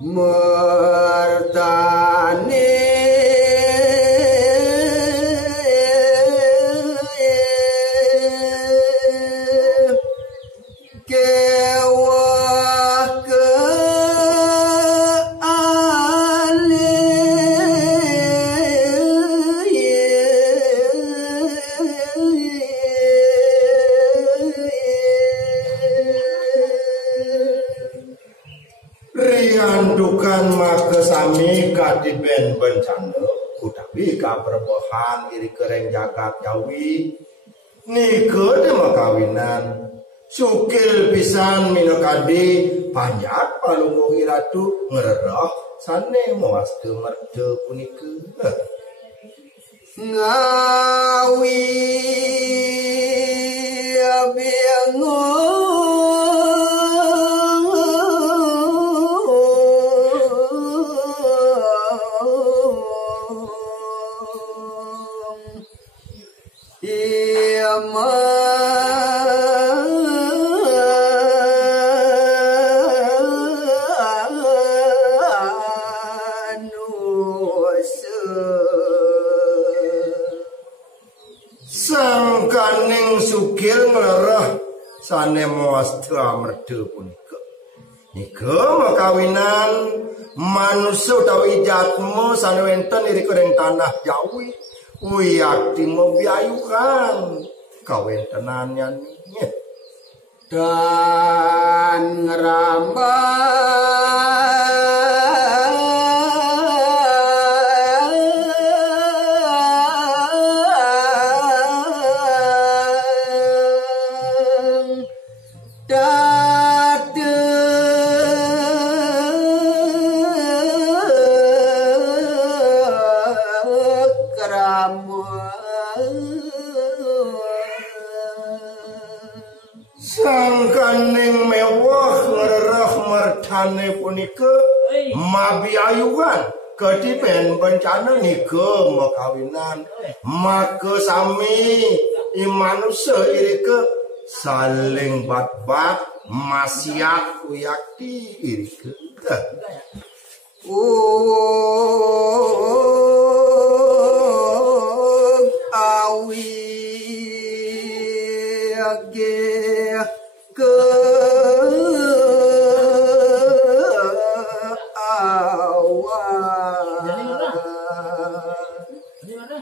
mertane riandukan maka sami kadiben bencana utawi kaberbohan iri kereng jagat jawi nika dema kawinan sukil pisan minakadi banyak palungguh iratu ngererah sane mawaste merda punika ngawi abiango sangkaning sukil nglereh sane mawastra merda punika nika makawinan manusia utawi jatmu sane wonten iri kereng tanah Jawi wiyakti mbiayukan kawentenan yani dan ngerambang dade sangkaning mewah ngererah mertane punika mabiayuan kedipen bencana nika makawinan maka sami manusia irike saling bat-bat maksiat uyakti irike awi age ke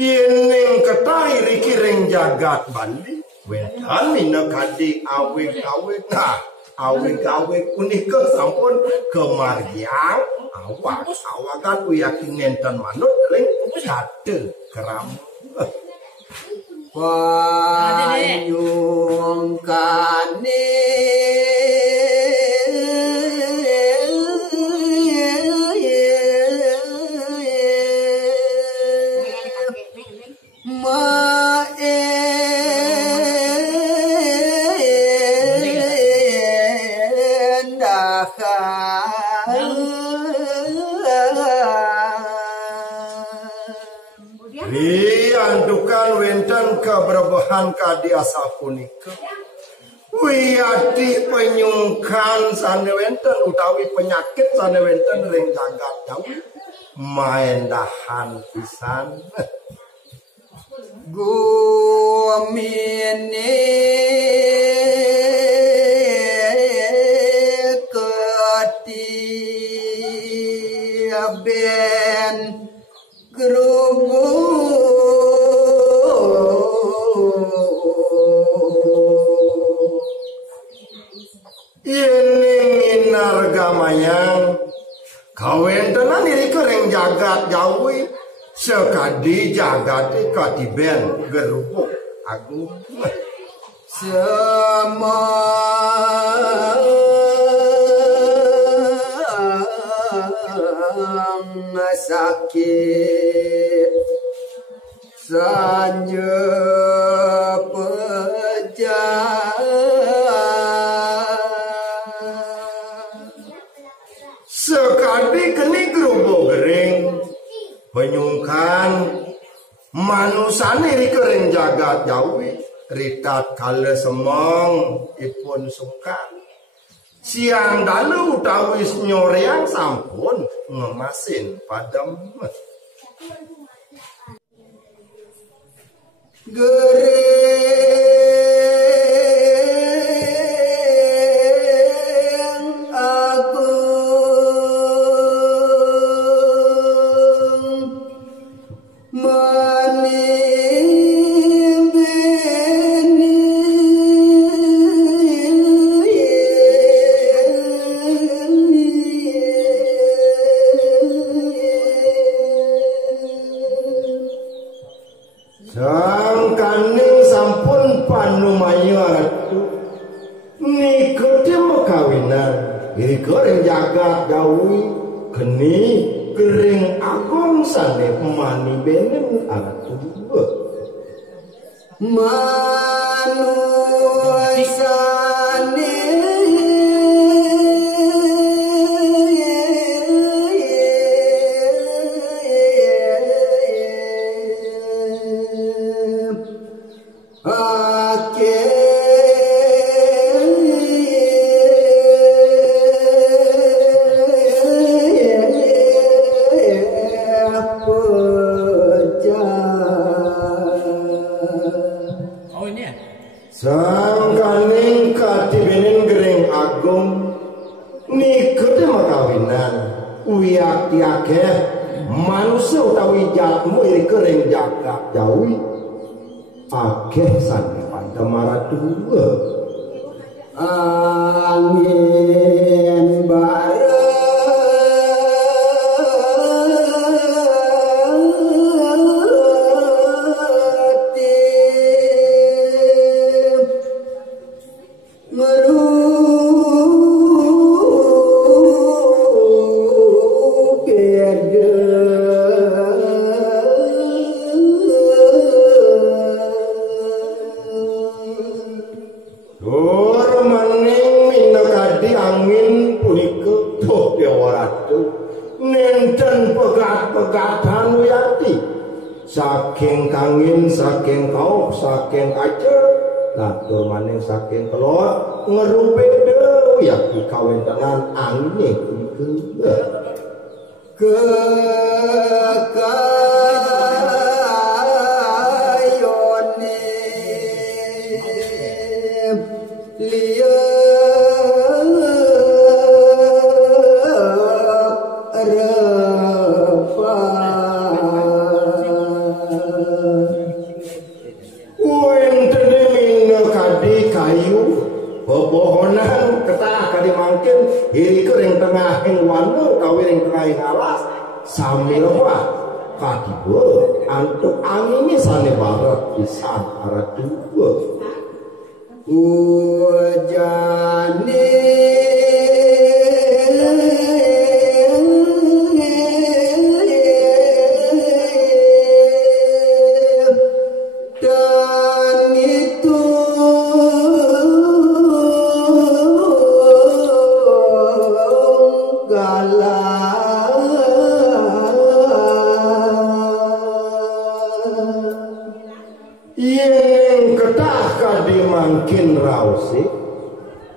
ining ketai rikiring jagat Bali wendan minakadi awik-awik awik-awik punika sampun kemargiang awakan uyakin nenten manut ling jade keram payung kane riandukan wenten keberbohan kadiasa punika wiyati penyungkan sane wenten utawi penyakit sane wenten ring jagat Jawi maendahan pisan gumine ketiaben gerubu ini nargamayang kawentenan iri kereng jagat Jawi sekadi jagati katiben gerubuk agung semua sakit sanya pejah sekadi keni gerubuk gering penyungkan manusane ri kering jagat Jawi ritat kala semong ipun sungkan siang dalu tawis nyoreang sampun ngemasin padam Gering agung sang kaning sampun panumayu atu ngikuti mekawinan goreng jagat gawi geni gering agung sane mani benen atu manusiane sang kaning katibenen gering agung ngikuti mekawinan wiyakti akeh manusia utawi jatmu iri gering jagat jawi akeh sane pada maratuwa angin saking kangin saking kau saking kacer latur maning saking telur ngerumpe dewe ya dikawin dengan angin kekayone liya pepohonan ketah kali mangkin iri kering tengah ing wanu utawi ring tengah ing alas sami lewat kadibo antuk angine sane barat pisan arah dua ujane dan itu yen ketah kadi mangkin rausi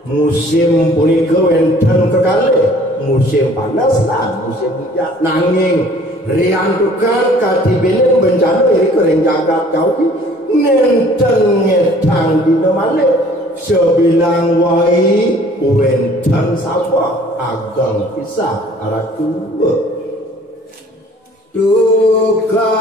musim punika wenten kekalih musim panas lan musim hujan nanging riantukan kadi benen bencana iri kering jagat gawi nenten ngedang dina malih sebilang wai wenten sapa ageng pisah arah dua duka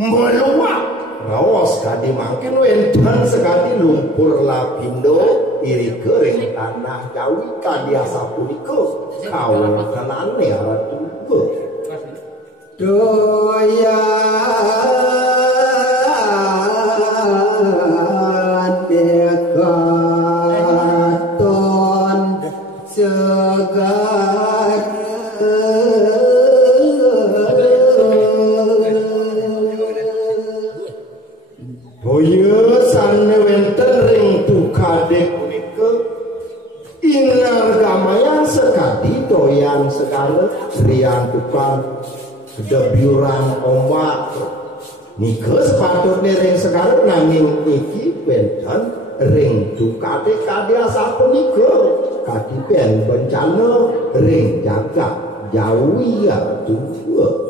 meluap raos kadi mangkin wenten sekali lumpur lapindo iri kering tanah jawi kadi asapunika kaul kenane arah tubuh doyan dekaton priantukan kedebyuran ombak nika sepatutnya ring sekarang nanging iki benten ring dukate kadiasa punika kadipen bencana ring jaga jauh ya tuh